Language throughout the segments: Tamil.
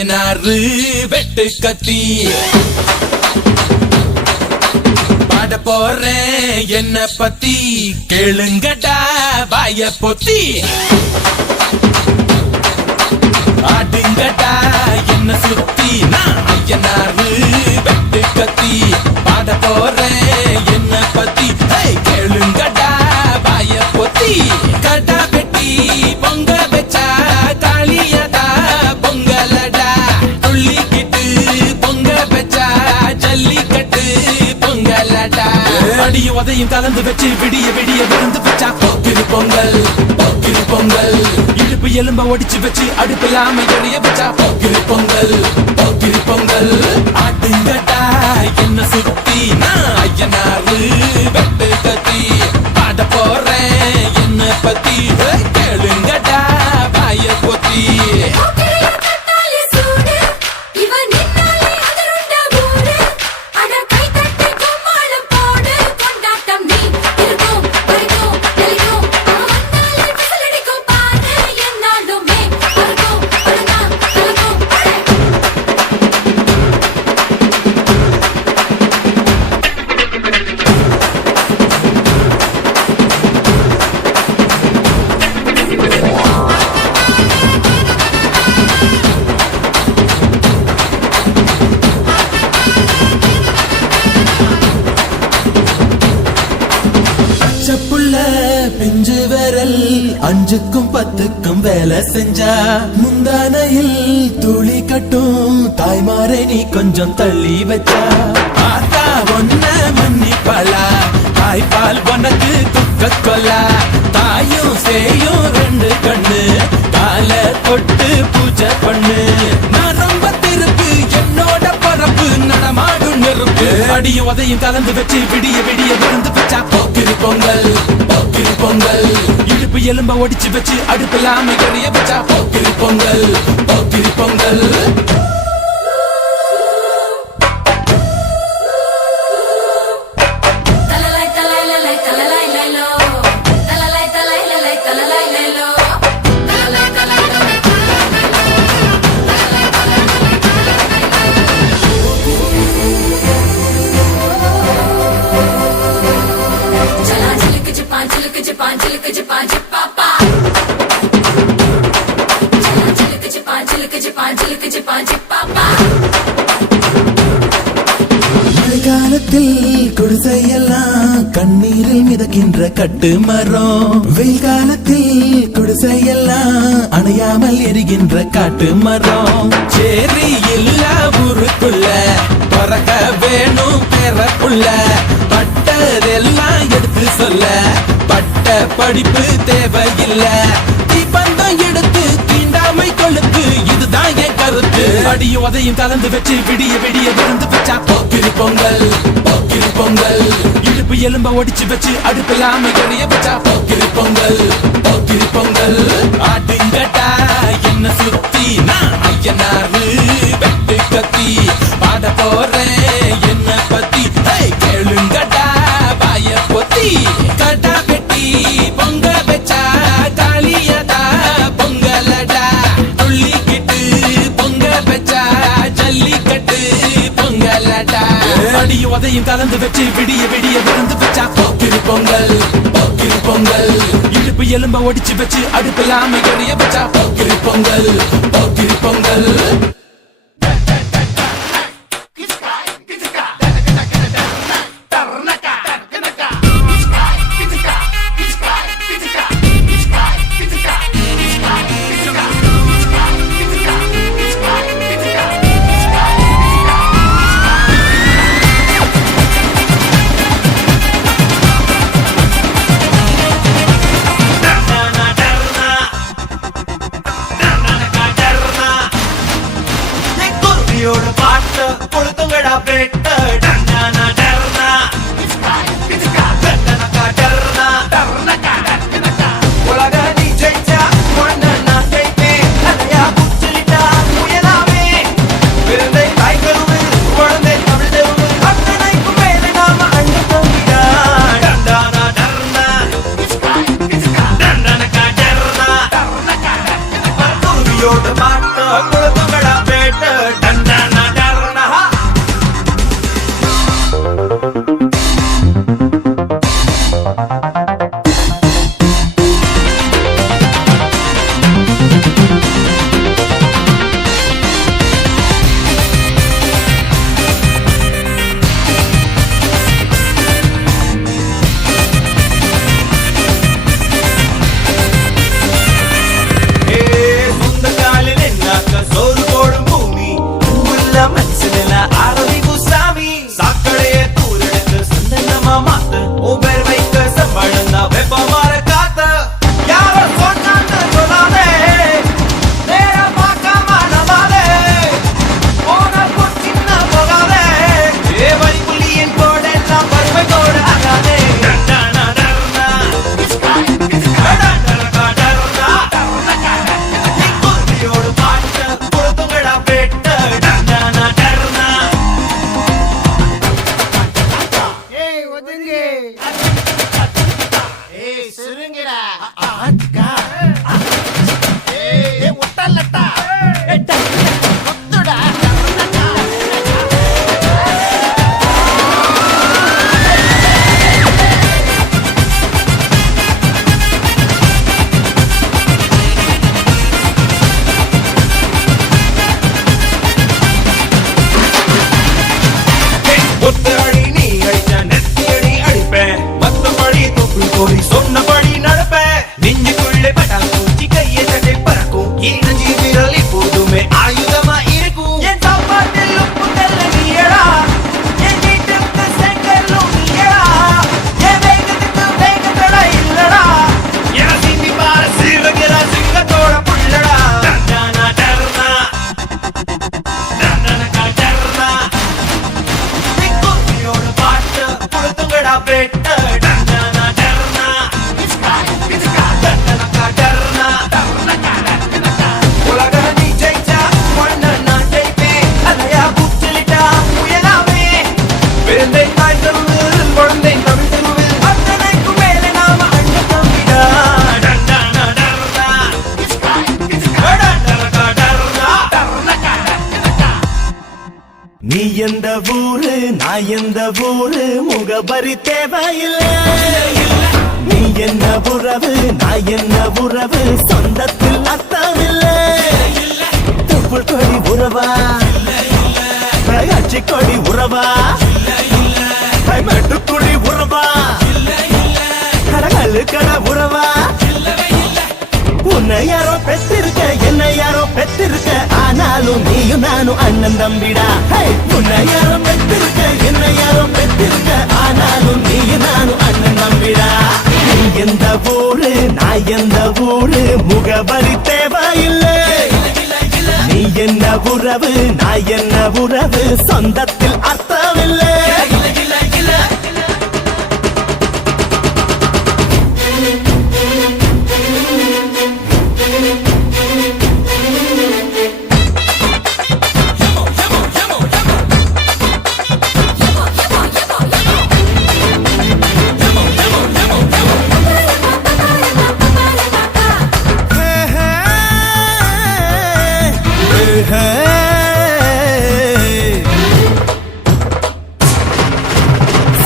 ஐயனாறு வெட்டு கத்தி பாட போறேன் என்ன பத்தி கேளுங்கடா வாய பொத்தி ஆடுங்கடா என்ன சுத்தி நான் ஐயனாறு வெட்டு கத்தி பாட போறேன் என்ன பத்தி கேளுங்கடா வாய பொத்தி கடா வெட்டி பொங்க வச்சா காளியதா பொங்கலடா துள்ளிக்கிட்டு பொங்க வச்சா ஜல்லிக்கட்டு பொங்கலடா அடியும் உதையும் கலந்து வச்சு விடிய விடிய விழுந்து வச்சா போக்கிரு பொங்கல் போக்கிரு பொங்கல் இடுப்பு எலும்ப ஒடிச்சு வச்சு அடுப்பில்லாம எளிய வச்சா போக்கிரு பொங்கல் போக்கிரு பொங்கல் ஆட்டுங்கடா என்ன சுத்தி நான் ஐயனாறு வெட்டு கத்தி பாட போறேன் என்ன பத்தி கேளுங்கடா வாய பொத்தி பிஞ்சு விரல் அஞ்சுக்கும் பத்துக்கும் வேலை செஞ்சா முந்தானையில் துளி கட்டும் தாய்மாரை நீ கொஞ்சம் தள்ளி வச்சா ஆத்தா ஒன்ன மன்னிப்பலா தாய்ப்பால் உனக்கு குக்க கொல்லா தாயும் சேயும் ரெண்டு கண்ணு கால தொட்டு பூஜை பண்ணு நான் ரொம்ப திருப்பு என்னோட பரப்பு நடமாடும் நெருப்பு அடியும் உதையும் கலந்து வச்சு விடிய விடிய விழுந்து வச்சா போக்கிரு பொங்கல் போக்கிரு பொங்கல் இடுப்பு எலும்ப ஒடிச்சு வச்சு அடுப்பில்லாம எளிய வச்சா போக்கிரு பொங்கல் போக்கிரு பொங்கல் மழைக்காலத்தில் குடிசையெல்லாம் கண்ணீரில் மிதக்கின்ற கட்டு மரம் வெயில் காலத்தில் குடிசையெல்லாம் அணையாமல் எரிகின்ற காட்டு மரம் சேரி இல்லா ஊருக்குள்ள பறக்க வேணும் பெறப்புள்ள பட்டதெல்லாம் எடுத்து சொல்ல பட்ட படிப்பு தேவையில்லை தீபந்தம் எடுத்து தீண்டாமை கொழுக்கு இதுதான் என் கருத்து அடியும் உதையும் கலந்து வச்சு விடிய விடிய விழுந்து வச்சா போக்கிரு பொங்கல் போக்கிரு பொங்கல் இடுப்பு எலும்ப ஒடிச்சு வச்சு அடுப்பில்லாம எளிய வச்சா போக்கிரு பொங்கல் போக்கிரு பொங்கல் ஆட்டுங்கடா என்ன சுத்தி நான் ஐயனாறு வெட்டு கத்தி பாட போறேன் என்ன பத்தி கேளுங்கடா வாய பொத்தி கடா வெட்டி பொங்க வச்சா காளியதா பொங்கலடா துள்ளிக்கிட்டு பொங்க வச்சா ஜல்லிக்கட்டு பொங்கலடா அடியும் உதையும் கலந்து வச்சு விடிய விடிய விழுந்து வச்சா போக்கிரு பொங்கல் போக்கிரு பொங்கல் இடுப்பு எலும்ப ஒடிச்சு வச்சு அடுப்பில்லாம எளிய வச்சா போக்கிரு பொங்கல் போக்கிரு பொங்கல் நீ எந்த ஊரு நான் எந்த ஊரு முகபரி தேவையில்லை. நீ என்ன உறவு நான் என்ன உறவு சொந்தத்தில் அர்த்தமில்லை. தொப்புள் கொடி உறவா அச்சி கொடி உறவா மெட்டுக்குடி உறவா கடகல்லு கட உறவா. உன்னை யாரோ பெற்றிருக்க என்னை யாரோ பெற்றிருக்க ஆனாலும் நீயும் நானும் அண்ணன் தம்பிடா. உன்னை யாரோ பெற்றிருக்க என்னை யாரோ பெற்றிருக்க ஆனாலும் நீயும் நானும் அண்ணன் தம்பிடா. நீ எந்த ஊரு நான் எந்த ஊரு முகவரி தேவையில்லை. நீ என்ன உறவு நான் என்ன உறவு சொந்தத்தில் அர்த்தமில்லை.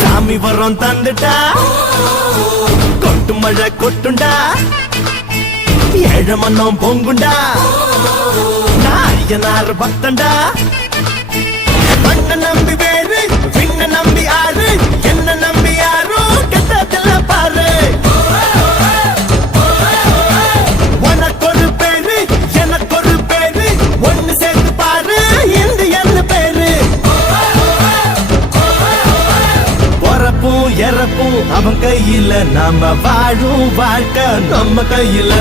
சாமி வரம் தந்துட்டா கொட்டு மழை கொட்டுண்டா ஏழ மன்னம் பொங்குண்டா நாரியனார் பக்தண்டா. மண்ண நம்பி வேறு பின்ன நம்பி ஆறு என்ன நம்பி யாரோ கெட்டதில்ல பாரு. உனக்கு ஒரு பேரு எனக்கு ஒரு பேரு ஒன்னு சேர்த்து பாரு என்று என்ன பேரு. பொறப்பும் இறப்பும் அவன் கையில நாம வாழும் வாழ்க்கை நம்ம கையில.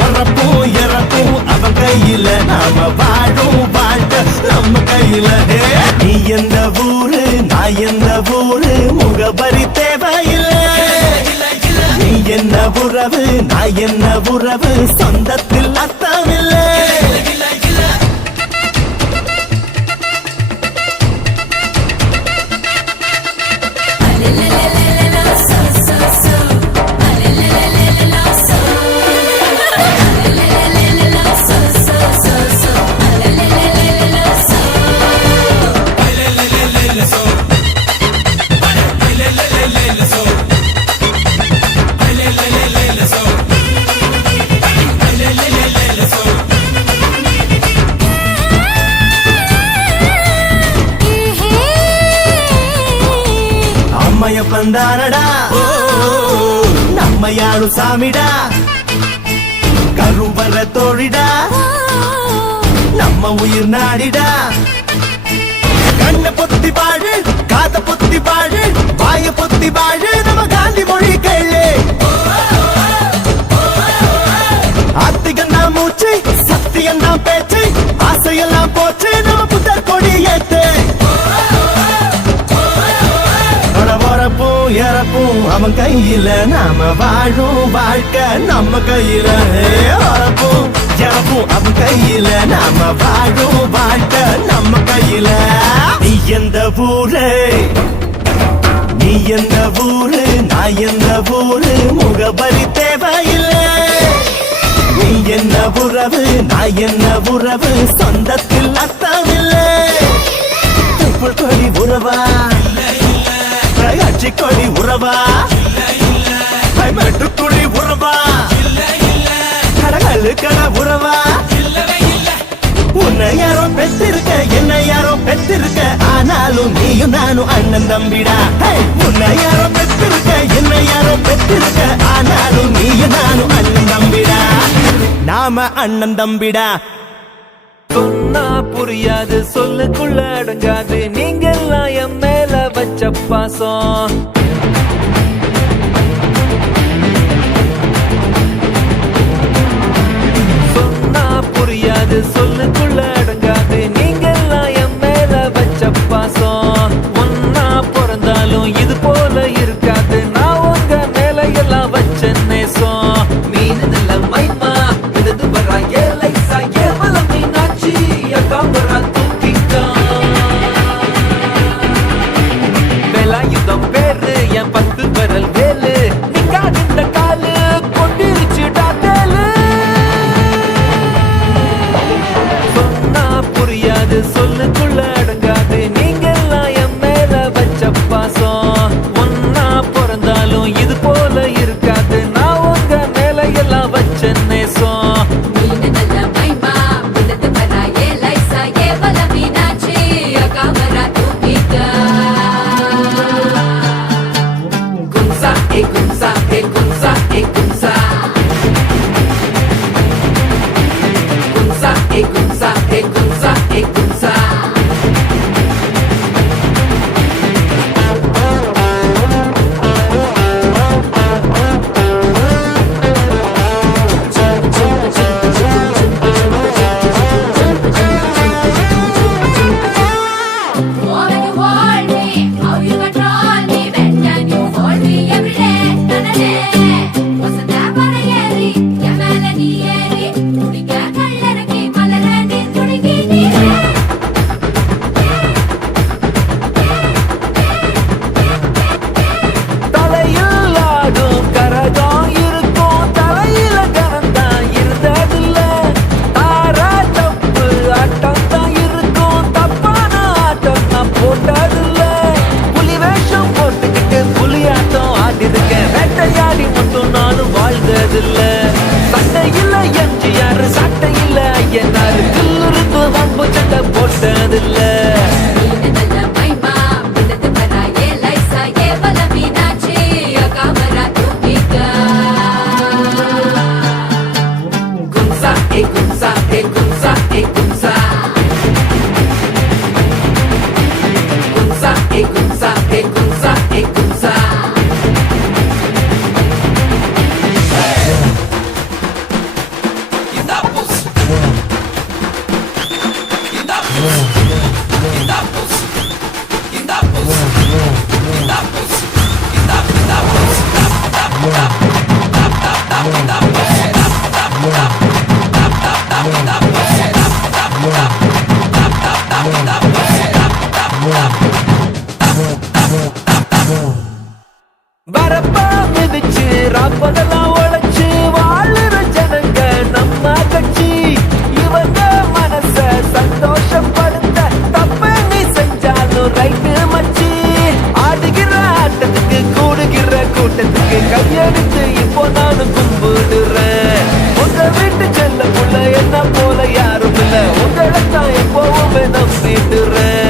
பொறப்பும் இறப்பும் அவன் கையில நாம வாழும் வாழ்க்கை நம்ம கையில. நீ எந்த ஊரு நான் எந்த ஊரு முகவரி தேவையில்லை. நீ என்ன உறவு நான் என்ன உறவு சொந்தத்தில் அர்த்தமில்லை. அம்மைய பந்தானடா நம்ம யாரும் சாமிடா. கருவற தோழிடா நம்ம உயிர் நாடிடா. கண்ண பொத்தி பாழு காத பொத்தி பாழு வாய பொத்தி பாழு நம்ம காந்தி மொழி கேளு. ஆத்திகந்தா மூச்சு சத்தியந்தா பேச்சு ஆசையெல்லாம் போச்சு நம்ம புத்தர் கொடி ஏத்து. இறப்பும் அவன் கையில நாம வாழும் வாழ்க்கை நம்ம கையில. இறப்பும் இறப்பும் அவன் கையில நாம வாழும் வாழ்க்கை நம்ம கையில. நீ எந்த ஊரு நீ எந்த ஊரு நான் எந்த ஊரு முகவரி தேவையில்லை. நீ என்ன உறவு நான் என்ன உறவு சொந்தத்தில் அர்த்தமில்லை. தொப்புள் கொடி உறவா அச்சி கொடி உறவா மெட்டுக்குடி உறவா கடகல்லு கட உறவா. உன்னை யாரோ பெற்றிருக்க என்னை யாரோ பெற்றிருக்க ஆனாலும் நீயும் நானும் அண்ணன் தம்பிடா. உன்னை யாரோ பெற்றிருக்க என்னை யாரோ பெற்றிருக்க ஆனாலும் நீயும் நானும் அண்ணன் தம்பிடா. நாம அண்ணன் தம்பிடா. சொன்னா புரியாது சொல்லுக்குள்ள அடங்காது நீங்கெல்லாம் என் மேல வச்ச பாசம். சொன்னா புரியாது சொல்லுக்குள்ள அடங்காது நீங்கெல்லாம் என் மேல வச்ச பாசம். ஒன்னா பிறந்தாலும் இது போல இருக்காது நான் உங்க மேல எல்லாம் வச்ச நேசம். மீன் நல்ல மைமா விழுது வரா ஏலை சாயமல மீனாட்சி அக்காம்பரா தூக்கிட்டான். வேலாயுதம் பேரு என் 10 விரல் வேலு நிக்காதிந்த காலு கொண்டிருச்சுடா தேலு. வரப்பா மிதிச்சு ராப்பதெல்லாம் உழைச்சு வாழுற ஜனங்க நம்ம கட்சி. இவங்க மனச சந்தோஷப்படுத்த தப்ப நீ செஞ்சாலும் ரைட்டு மச்சி. ஆடுகிற ஆட்டத்துக்கு கூடுகிற கூட்டத்துக்கு கையெடுத்து இப்போ நானும் கும்பிடுறேன். உங்க வீட்டு செல்ல புள்ள என்ன போல யாரும் இல்ல, உங்களை தான் எப்பவுமே நம்பிடுறேன்.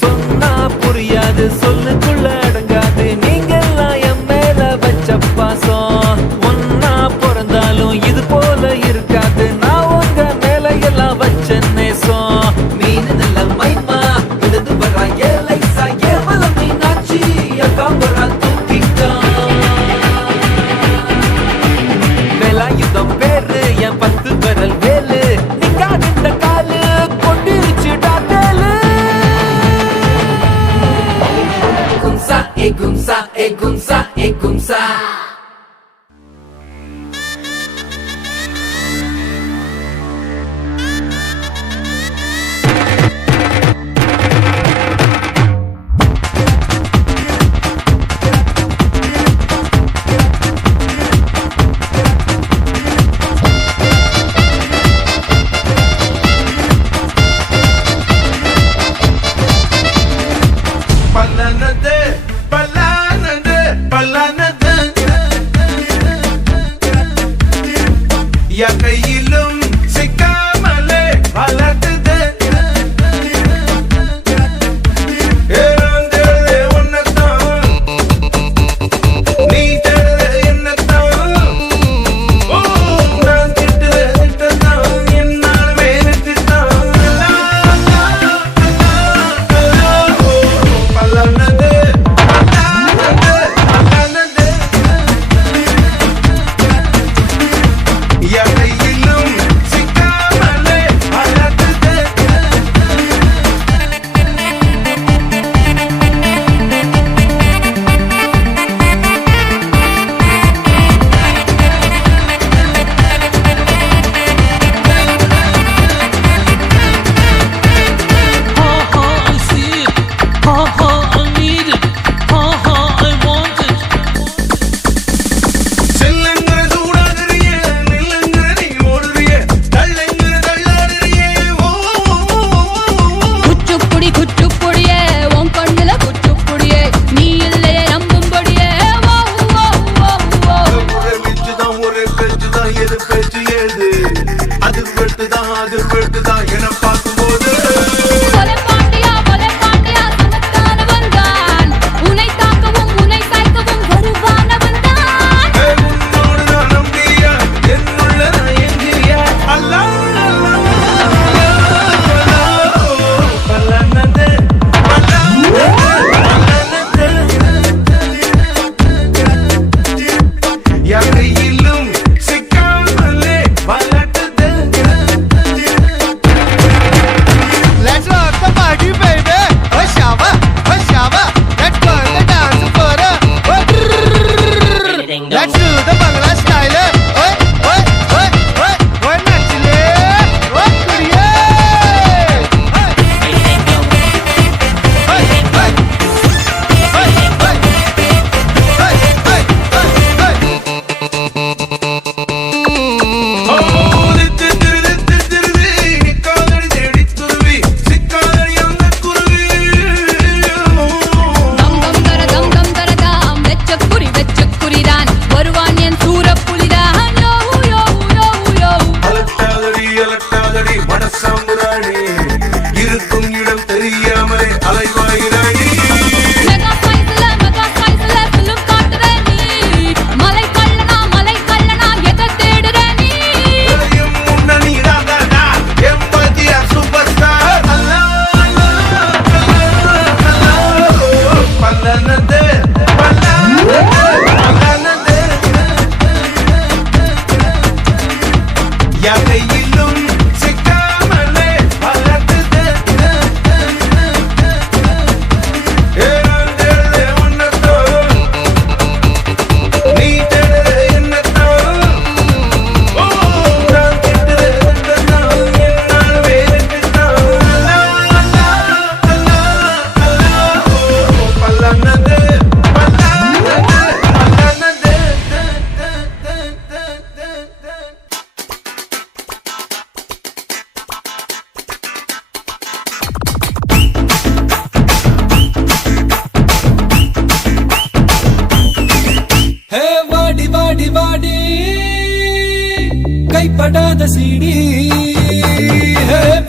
சொன்னா புரியாது சொல்லுக்குள்ள அடங்காது, நீங்க எல்லாம் என் மேல வச்ச பாசம். ஒன்னா பிறந்தாலும் இது போல இருக்காது, நான் உங்க மேல எல்லாம் வச்ச நேசம். மீன் நல்ல மைமா இடது வரா ஏலைசா ஏவல மீனாட்சி அக்காம்பரா தூக்கிட்டா. வேலாயுதம் பேரு என் 10 விரல் வேலு, நிக்காது இந்த காலு கொண்டிருச்சுடா தேலு. Gumsa, e gumsa, e gumsa, e gumsa. பல்லானது பல்லானது பல்லானது யா கையிலும் சிக்காமலே வளர்த்தது. ஏறாந்தே உன்னதான் நீ தேடு என்னத்தான். ஓ நான் திட்டதான் என்னால் வேறுதான். பல்லானது பல்லானது யா கையிலும் சிக்காமலே வளர்த்தது. Ha ha, I see it. Ha ha, I need it. Ha ha, I want it. செல்லங்கிற சூடாகிறியே நில்லங்கிற நீ ஓடுறியே தள்ளங்கிற தள்ளாடுறியே. ஓ குச்சுப்புடி குச்சுப்புடியே உன் கண்ணுல குச்சுப்புடியே நீ இல்லையே நம்பும்படியே ஓ ஓ ஓ ஓ ஒரே மிச்சுதான் ஒரே பேச்சுதான் எது பேச்சு ஏது அது வெட்டுதான் அது வெட்டுதான் என பார்க்கும்போது கொலை பாண்டியா சமத்தானவன் தான் உன்னை தாக்கவும் உன்னை சாய்க்கவும் வருவானவன் தான் உன்னோடு நான் நம்பியா என்னுள்ள நான் எங்கியா அல்லா பல்லானது யா கையிலும் சிக்காமலே வளர்த்தது. Let's rock the party, baby. Oh, Shava, let's burn the dance floor. Oh, let's do the Bangla style. Oh, oh, oh, oh, oh, nachle, oh, kuriye. Oh, oh, oh, நிக்காதடி தேடி துருவி சிக்காதடி அந்த குருவி. தம் தரதாம் வெச்ச குறிதான் வருவான் என் சூரப்புலிதான் யோ யோ யோ யோ அலட்டாதடி மனசாம்புராணி இருக்கும் இடம் தெரியாமலே அலைவாயிராணி. மெகா சைஸ்ல ஃபிலிம் காட்டுற நீ மலை கள்ளனா எதை தேடுற நீ எதையும் முன்னணி ராதாடா எம்பதியா சூப்பர் ஸ்டார். அல்லா பல்லானது பல்லானது பல்லானது யா கையிலும் சிக்காமலே வளர்த்தது. ஏறாந்தே உன்னதான் நீ தேடு என்னத்தான். ஓ நான் திட்டுறது கைப்படாத சீடி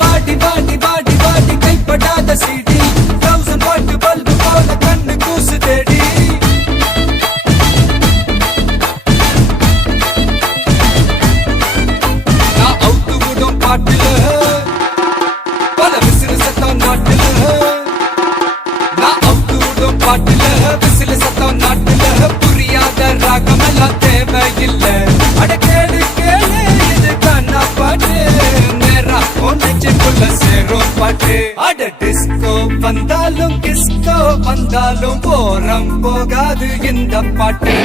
பாட்டி பாட்டி பாட்டி பாட்டி கைப்படாத சீடி 1000 வாட் பல்பு போல கண்ணு கூசு தேடி நான் அவுத்து விடும் பாட்டுல பல விசிறு சத்தம் நாட்டுல நான் அவுத்து விடும் பாட்டுல விசிறு சத்தம் நாட்டுல புரியாத ராகமெல்லாம் தேவையில்லை அட கேளு கேளு இது கண்ணா பாட்டு நேரா ஒன்னைக்குள்ள சேரும் பாட்டு அட டிஸ்கோ வந்தாலும் கிஸ்கோ வந்தாலும் போரம் போகாது இந்த பாட்டு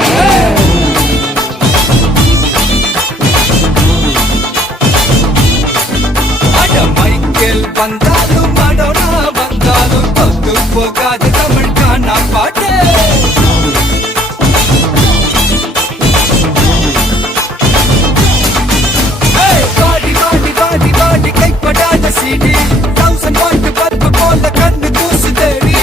அட மைக்கேல் வந்தாலும் மடோனா வந்தாலும் தொத்து போகாது தமிழ் கானா பாட்டு பாடி பாடி பாடி பாடி கைப்படாத சீடி 1000 வாட் பல்பு போல கண்ணு கூசு தேடி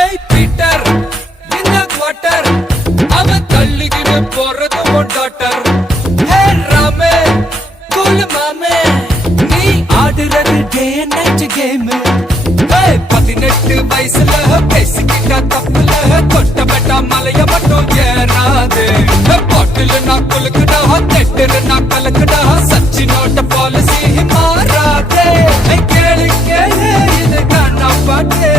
ஏய் பீட்டர் இந்த குவார்ட்டர் அவன் தள்ளிக்கிட்டு போறது உன் டாட்டர் ஹே ராமே கூல் மாமே நீ ஆடுறது டே நைட் கேம் 18 வயசுல பேசிக்கிட்ட தப்புல தொட்டப்பட்ட மலைய மட்டும் ஏறாது பாட்டில் நான் குலுக்குடா தெட்டு நான் கலக்குடா சச்சினோட பாலிசி மாறாதே கேளு கேளு இது காணா பாட்டு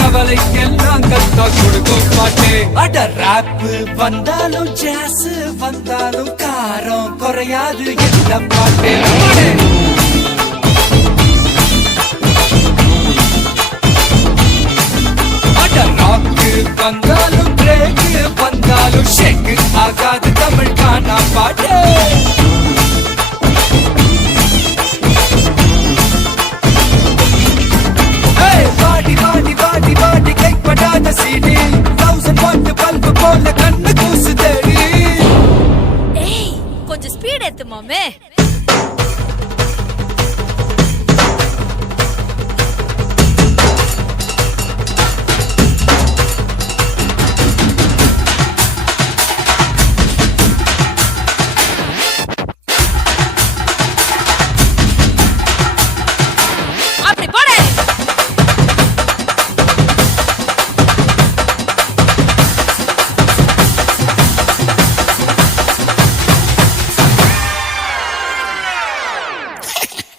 கவலைக்கெல்லாம் கத்தா கொடுக்கும் பாட்டு அட ராப் வந்தாலும் ஜாஸ் வந்தாலும் காரம் குறையாது இந்த பாட்டு அட ராக்கு வந்தாலும் பிரேக் வந்தாலும் ஷேக் ஆகாது தமிழ் காணா பாட்டு பாடி பாடி பாடி பாடி கைப்படாத சீடி 1000 வாட் பல்பு போல கண்ணு கூசு தேடி ஏய் கொஞ்சம் ஸ்பீட் ஏத்து மாமே அப்படி போடு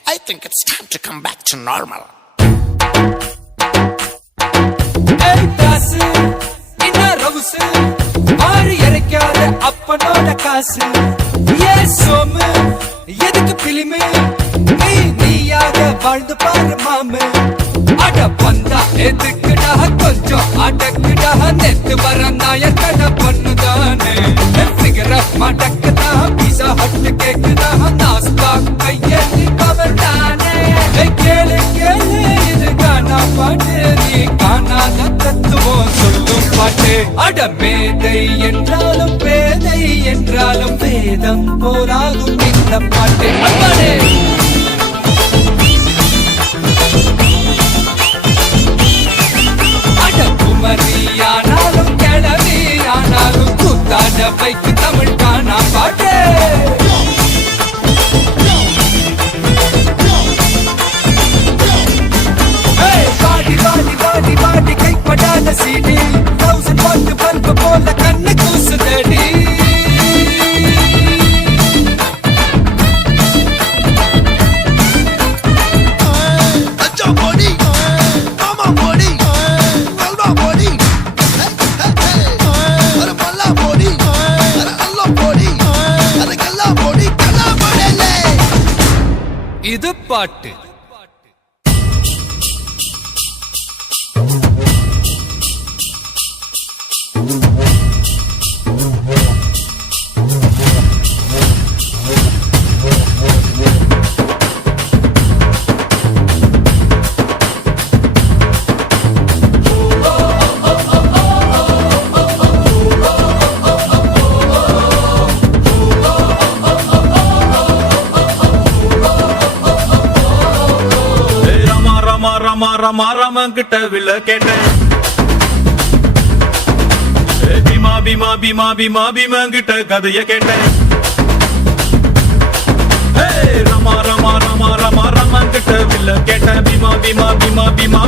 I think it's time to come back to normal. ஏய் தாசு என்ன ரவுசு மாறி இறைக்காத அப்பனோட காசு ஏ சோமு எதுக்கு பிலிமு நீ நீயாக வாழ்ந்து பாரு மாமு அட வந்தா எதுக்குடா கொஞ்சம் அடக்குடா நெத்து வர நாயர் கடை பண்ணுதானே ஃபிகர் ஆஃப் மடக்குதா பீஸா ஹட் கேக்குதா நாஸ்தா கையெழுதி கவர்தானே கேளு கேளு இது காணா பாட்டு நீ காணாத தத்துவம் சொல்லும் பாட்டு அட மேதை என்றாலும் பேதை என்றாலும் வேதம் போராகும் இந்த பாட்டு அம்மானே அட குமரியானாலும் கிளவியானாலும் கூத்தாட வைக்கு தமிழ் காணா பாட்டு பாடி பாடி பாடி பாடி கைப்படாத சீடி 1000 வாட் பல்பு போல கண்ணு கூசு தேடி இது பாட்டு ரமா கிட்ட வில்ல கேட்டேன் பீமா கிட்ட கதைய கேட்டேன் ரமா கிட்ட வில்ல கேட்டேன் பீமா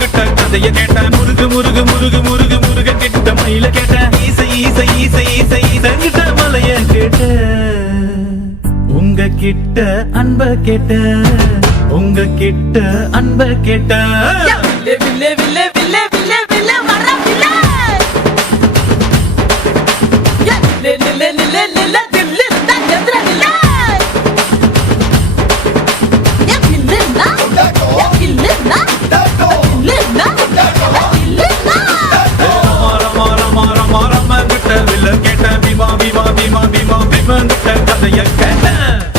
கிட்ட கதைய கேட்டேன் முருகு கிட்ட மயில கேட்டேன் ஈச கிட்ட மலைய கேட்டேன் உங்ககிட்ட அன்ப கேட்டேன் உங்ககிட்ட அன்ப கேட்டேன் கதைய கேட்டேன்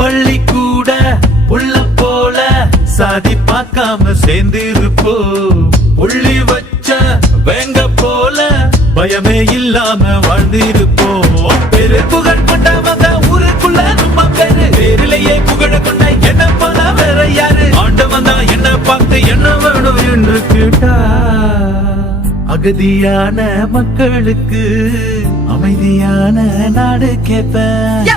பள்ளி கூட உள்ள போல சாதி பார்க்காம சேர்ந்திருப்போ புள்ளி வச்ச வேங்க போல பயமே இல்லாம வாழ்ந்திருப்போம் பெரு புகழ் கொண்டவங்க ஊருக்குள்ள நம்ம பேரு பேரிலேயே புகழ கொண்ட என்ன போல வேற யாரு ஆண்டவன் தான் என்ன பார்த்து என்ன வேணும் என்று கேட்டா அகதியான மக்களுக்கு அமைதியான நாடு கேட்பேன்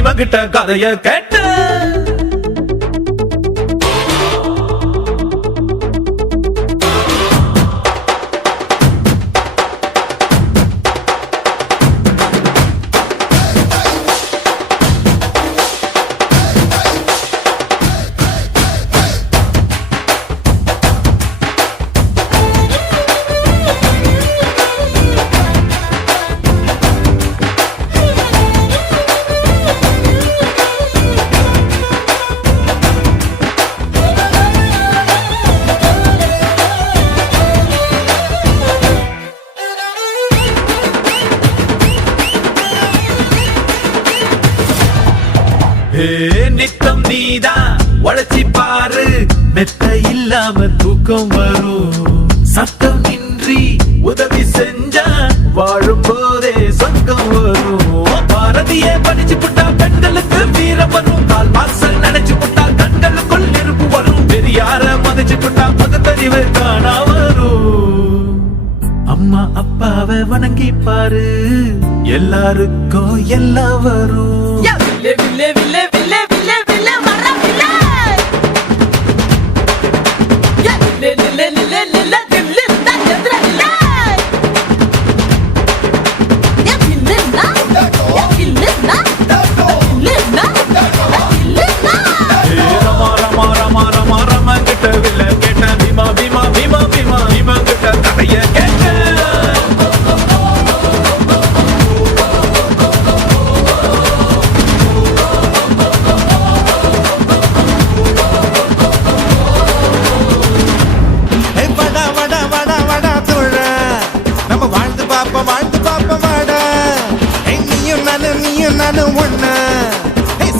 பீமா கிட்ட கதைய கேட்ட நித்தம் நீதான் உழைச்சி பாரு மெத்த இல்லாம தூக்கம் வரும் சத்தம் இன்றி உதவி செஞ்சா வாழும் போதே சொர்க்கம் வரும் பாரதியே படிச்சு புட்டா பெண்களுக்கு வீரம் வரும் கால் மாசல் நினைச்சு புட்டா கண்களுக்குள் நெருப்பு வரும் பெரியார மதிச்சு புட்டா பகுத்தறிவு காணா வரும் அம்மா அப்பாவை வணங்கி பாரு எல்லாருக்கும் எல்லாம் வரும் பீமா கிட்ட கதைய கேட்ட நானும் ஒண்ணு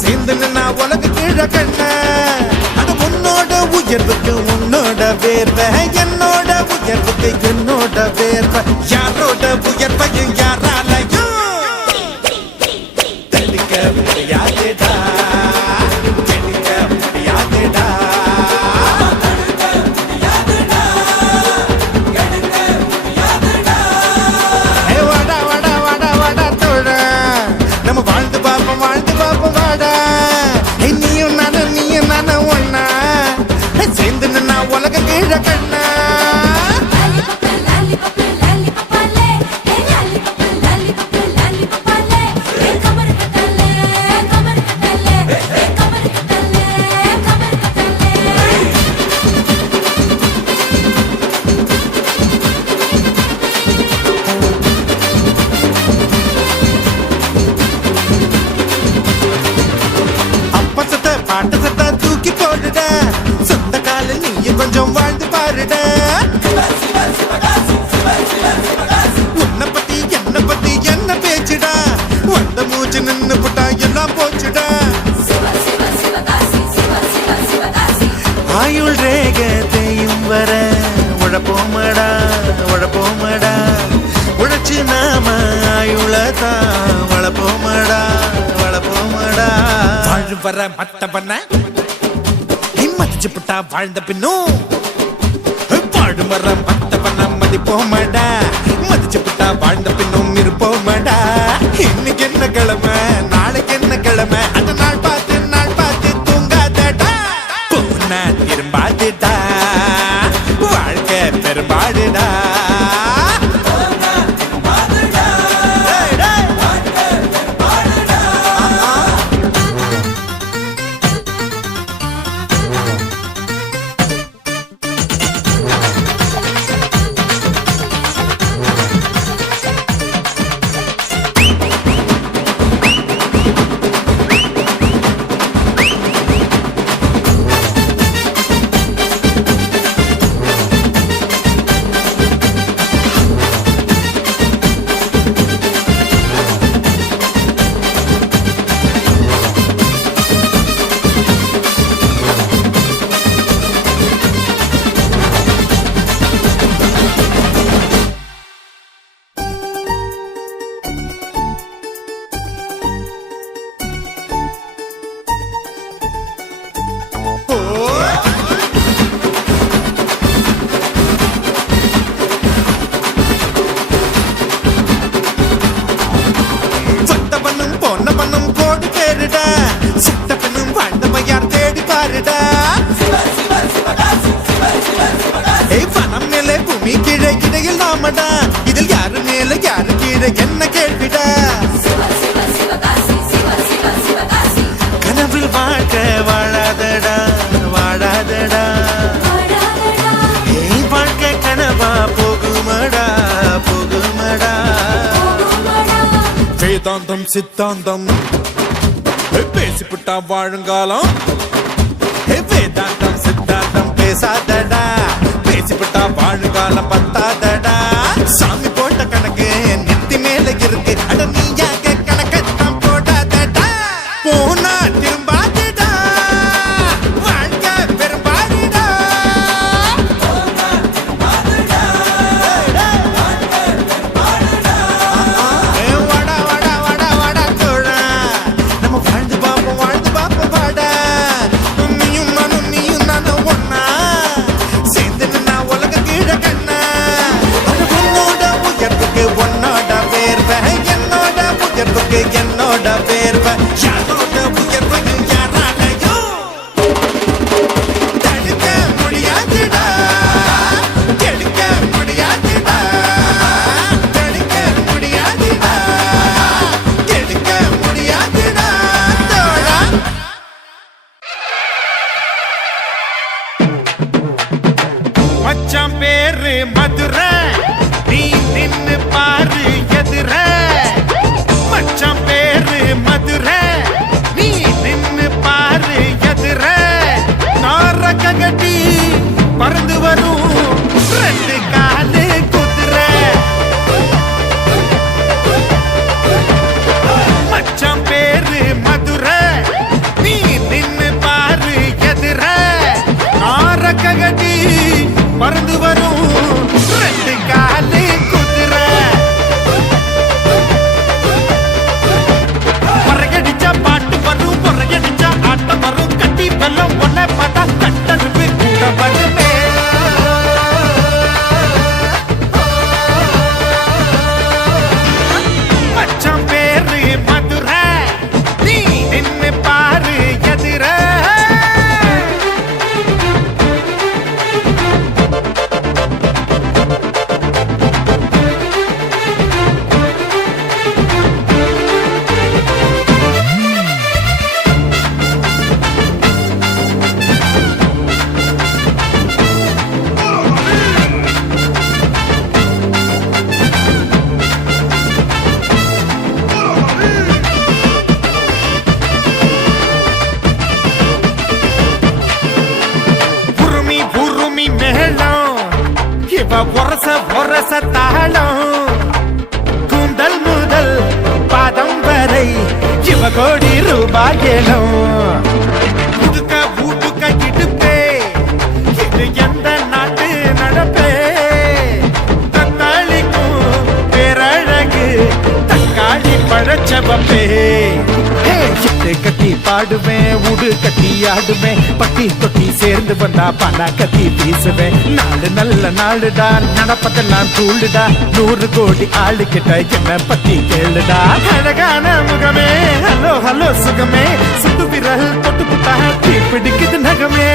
சேர்ந்து நின்னா உலக கீழ கண்ண அது உன்னோட உயர்வுக்கு உன்னோட வேர்வை என்னோட உயர்வுக்கு என்னோட வேர்வை யாரோட உயர்வையும் யாராலையும் தடுக்க முடியாதுடா தடுக்க முடியாதுடா கண்ணா வாழ்ந்து பாருடா உன்னை பத்தி என்ன பேச்சுடா வந்த மூச்சு நின்னு புட்டா எல்லாம் போச்சுடா ஆயுள் ரேகத்தையும் வர உழப்போமடா உழைச்சு நாம ஆயுளதான் வளப்போமடா வாழ் வர மத்த பண்ண மதிச்சு புட்டா வாழ்ந்த பின்னும் பாடு வர மத்த பண்ண மதிப்போமடா மதிச்சு புட்டா வாழ்ந்த பின்னும் இருப்போமடா இன்னைக்கு என்ன கிழமை நாளைக்கு என்ன கிழமை அந்த நாள் பார்த்து தூங்காதடா போனா திரும்பாதுடா வாழ்க்கை பெரும்பாடுடா இதில் யாரு மேல யாரு கீழே என்ன கேள்விடா கனவில் வாழ்க்கை வாழாதடா வாழ்க்கை கனவா போகுமடா வேதாந்தம் சித்தாந்தம் பேசிப்புட்டா வாழுங்காலம் வேதாந்தம் சித்தாந்தம் பேசாதடா பேசிப்புட்டா வாழுங்காலம் பத்தாதடா சாமி போட்ட கணக்கு நெத்தி மேல இருக்கு அட நீயாக கணக்கத்தான் போடாதடா போனா திரும்பாதடா வாழ்க்கை பெரும்பாடுடா வாடா தோழா நம்ம வாழ்ந்து பாப்போம் வாடா நீயும் நானும் ஒன்னா சேர்ந்து நின்னா உலக கீழ கண்ணா உன்னோட உயர்வுக்கு உன்னோட பேர்வை என்னோட உயர்வுக்கு என்னோட பேர்வை யாரோட உயர்வையும் யாராலையும் தடுக்க முடியாதுடா கெடுக்க முடியாதுடா கெடுக்க முடியாதுடா தோழா மச்சான் பேரு மதுரை நீ நின்னு பாரு எதிர மச்சான் பேரு மதுரை நீ நின்னு பாரு எதிர நாரக கட்டி பறந்து வரும் ரெண்டு காலு குதிரை மச்சான் பேரு மதுரை நீ நின்னு பாரு எதிர நாரக கட்டி பறந்து வரும் ரெண்டு காலு குதிரை வப்பே சிட்டு கட்டி பாடுவேன் உடு கட்டி ஆடுவேன் பட்டி தொட்டி சேர்ந்து வந்தா பணா கட்டி வீசுவேன் நாடு நல்ல நாடுடா நடப்பதெல்லாம் தூளுடா 100 கோடி ஆளு கிட்ட என்ன பத்தி கேளுடா அழகான முகமே ஹலோ ஹலோ சுகமே சுட்டு விரல் தொட்டு புட்டா தீ பிடிக்குது நகமே